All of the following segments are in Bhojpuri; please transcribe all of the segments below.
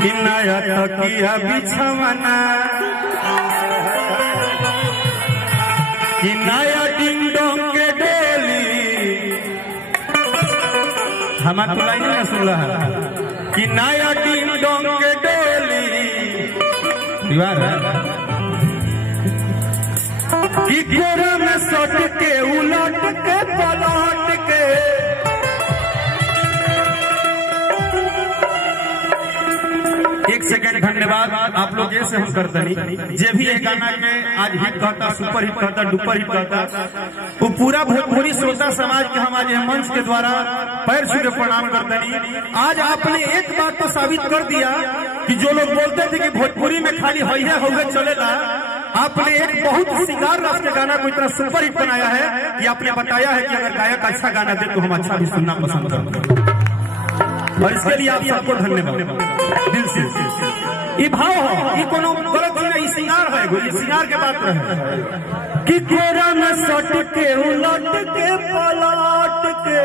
कि नया तकिया बिछवना कि नया डिंग डोंग के डोली हमारा तो लाइन में सुन रहा है कि नया डिंग डोंग के डोली दीवार कि गोरा में सट के उलट के पलट के एक सेकंड धन्यवाद आप लोग जैसे हम करते नहीं जे भी एक गाना के आज हिट करता सुपर हिट करता डुपर हिट करता वो पूरा भोजपुरी श्रोता समाज के हम आज मंच के द्वारा पैर छू के प्रणाम करते नहीं। आज आपने एक बात तो साबित कर दिया कि जो लोग बोलते थे कि भोजपुरी में खाली होइए होगे चलेगा, आपने एक बहुत श्रृंगार रस के गाना को इतना सुपर हिट बनाया है कि आपने बताया है कि अगर गायक अच्छा गाना दे तो हम अच्छा भी सुनना पसंद करते हैं और इसके लिए आप सबको धन्यवाद दिल से। ये भाव हो ये कोनो गलत नहीं, ये श्रृंगार है, ये श्रृंगार के बात है कि गोरा में सट के उलट के पलट के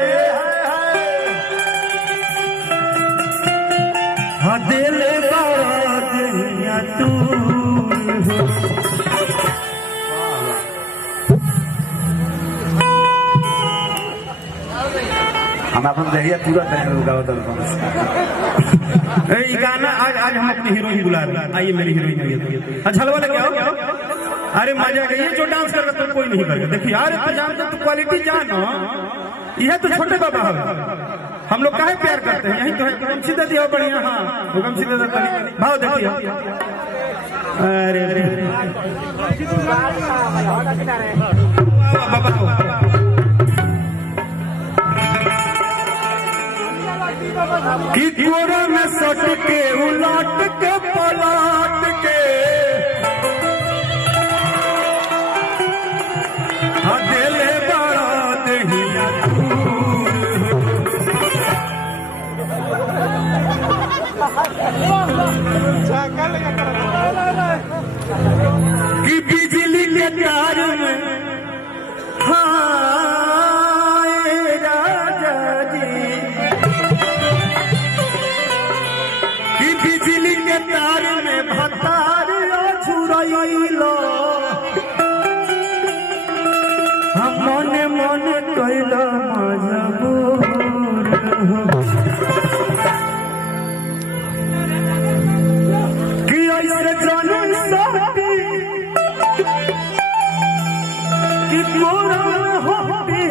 दिल बारा तू हम अपन दहिया पूरा गाना आज आज हम अपनी हीरोइन बुला रहे हैं। आइए मेरी हीरोइन अच्छा हलवा लेके आओ। अरे मजा ये जो डांस कर रहा तो कोई नहीं करेगा। देखिए यार तो जानते तो क्वालिटी जान यह तो छोटे बाबा है, हम लोग काहे प्यार करते हैं, यही तो है। हुकम सीधा दिया बढ़िया, हाँ हुकम सीधा भाव देखिए। अरे बाबा कि गोरा में सट के उलट के पलट के दिले बड़ा दहिया कि बिजली के तार में बिजली के तार में भतार छुड़ैलो हम मने मने कैला मजबूर कि ऐसे जान सकती कि गोरा होती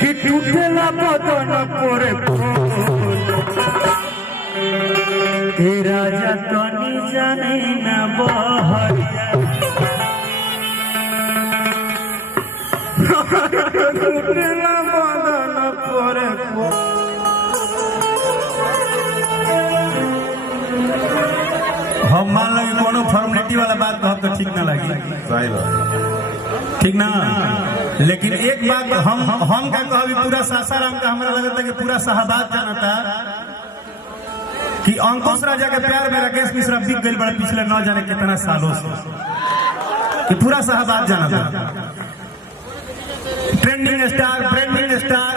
कि टूटेला बदन पोरे राजा तनी जाने न बहरिया बदन पोरे हम मान लगे कोनो फॉर्मेलिटी वाला बात कहब तो ठीक ना लगी, ठीक ना। लेकिन एक बात हम का कहबी पूरा सासाराम का हमरा लगता कि पूरा शाहबाद जानता कि अंकुश राजा के प्यार में राकेश मिश्रा बिक गई बड़ा पिछले न जाने कितना सालों से, कि पूरा शाहबाद जाना था। ट्रेंडिंग स्टार, ब्रांडिंग स्टार,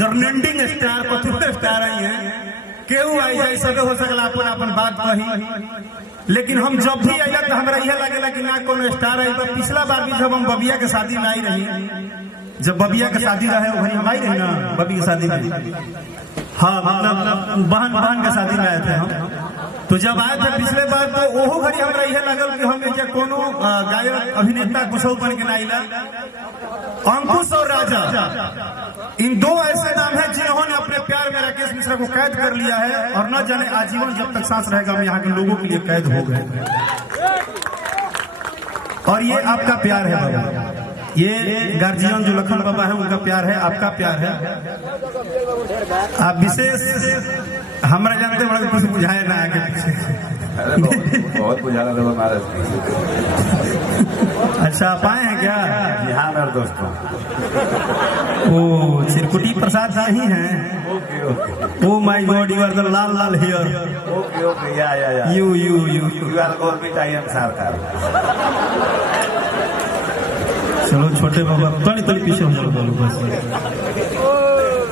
जर्नेंडिंग स्टार, पथुर स्टार आई है, केहू आई जाए सके हो सकला अपन अपन बात कही। लेकिन हम जब भी आइला तो हमरा यह लगेला कि ना कोनो स्टार आई। पिछला बार भी जब हम बबिया के शादी में आई रही, जब बबिया के शादी रहे वही हम आई रही ना बबी की शादी में, हाँ मतलब बहन के शादी में आए थे हम। तो जब आए थे पिछले बार तो ओहो घड़ी हमरा यह लगल कि हम जे कोनो गायक अभिनेता कुछ बन के नाइला। अंकुश और राजा इन दो ऐसे नाम हैं जिन्होंने अपने प्यार में राकेश मिश्रा को कैद कर लिया है और न जाने आजीवन जब तक सांस रहेगा हम यहाँ के लोगों के लिए कैद हो गए। और ये आपका प्यार है बाबा, ये गार्जियन जो लखन बाबा है उनका प्यार है, आपका प्यार है। आप विशेष हमरा जानते बड़ा कुछ बुझाए ना आगे पीछे बहुत बुझाना था महाराज। अच्छा आप आए हैं क्या? यहाँ मेरे दोस्तों ओ चिरकुटी प्रसाद ही हैं। ओके ओके। Oh my God you R the Lal Lal here. Okay okay या you are government I am सरकार। चलो छोटे बाबा तनी तनी पीछे हम लोग बस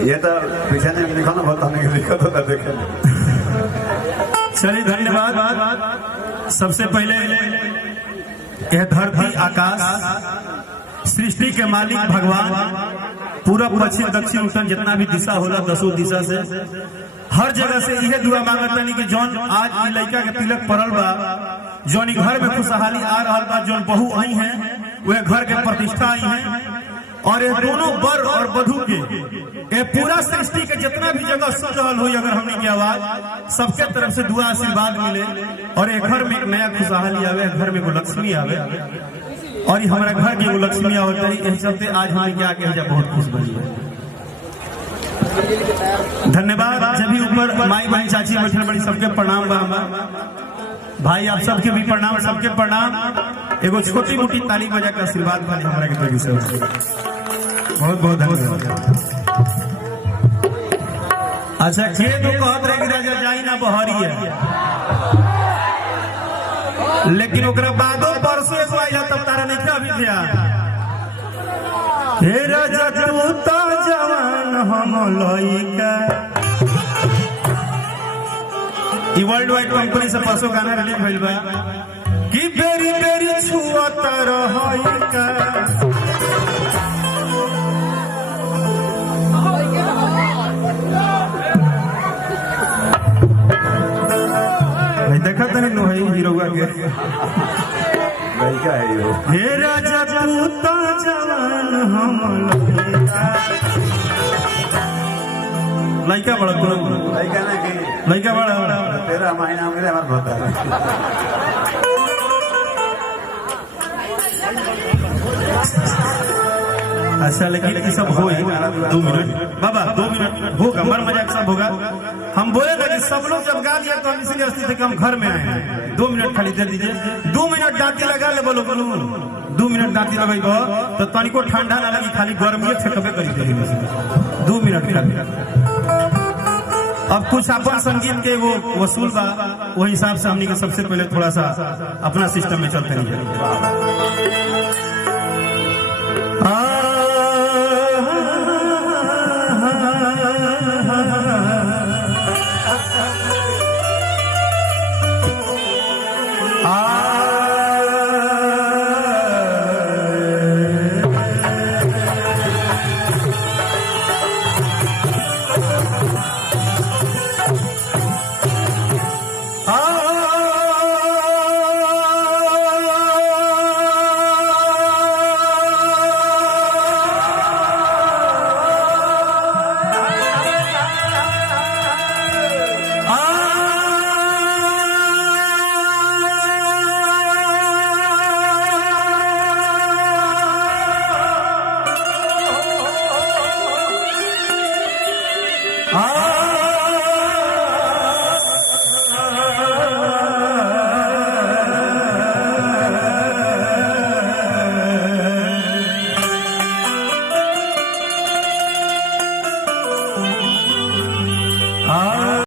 ये तो पीछे नहीं लिखा ना बहुत नहीं लिखा तो देखे। चलिए धन्यवाद। सबसे पहले यह धरती आकाश सृष्टि के मालिक भगवान पूरब पश्चिम दक्षिण उत्तर जितना भी दिशा होला 10 दिशा से हर जगह से यह दुआ मांगतनी कि जौन आज ई लड़का के तिलक पड़ल बा, जौन घर में खुशहाली आ रहा बा, जौन बहू आई है वह घर के प्रतिष्ठा आई है, और ये दोनों वर और वधू के ये पूरा सृष्टि के जितना भी जगह सुन रहा हुई अगर हमने की आवाज सबके तरफ से दुआ आशीर्वाद मिले, और एक घर में एक नया खुशहाली आवे, घर में लक्ष्मी आवे, और हमारा घर की लक्ष्मी आवत है। चलते आज हम क्या कहे बहुत खुश बनी है। धन्यवाद। जब भी ऊपर माई बहन चाची बैठे बड़ी सबके प्रणाम बा, भाई आप सबके भी प्रणाम, सबके प्रणाम। एगो छोटी मोटी ताली बजा के आशीर्वाद वाले हमारा के तरफ से बहुत बहुत धन्यवाद। अच्छा खेत तो कहत रहे कि राजा जाई ना बहरी है, लेकिन ओकरा बादो परसों एगो आइला तब तारा नहीं क्या अभी क्या हे राजा तू तो जवान हम लइका। ई वर्ल्ड वाइड कंपनी से परसों गाना रिलीज भइल बा कि बेरी बेरी छुअत रहइका। देखा तनी नो है हीरोगा के लड़का है यो। हे राजा तू तो जवान हम लड़का बड़ा तू लड़का ना कि लड़का बड़ा 13 महीना मेरे हमारे बता रहे। अच्छा लेकिन सब हो 2 मिनट बाबा 2 मिनट होगा, मर मजाक सब होगा। हम बोले ना कि सब लोग जब गा लिया तो हम इसलिए अस्थित थे कि हम घर में आए हैं। 2 मिनट खाली दे दीजिए, 2 मिनट दांती लगा ले बोलो बोलो 2 मिनट दांती लगाई तो तनिको ठंडा ना लगी, खाली गर्मी फेंकबे करी दे 2 मिनट खाली। अब कुछ अपन संगीत के वो वसूल बा, वही हिसाब से हमने के सबसे पहले थोड़ा सा अपना सिस्टम में चलते नहीं। Ah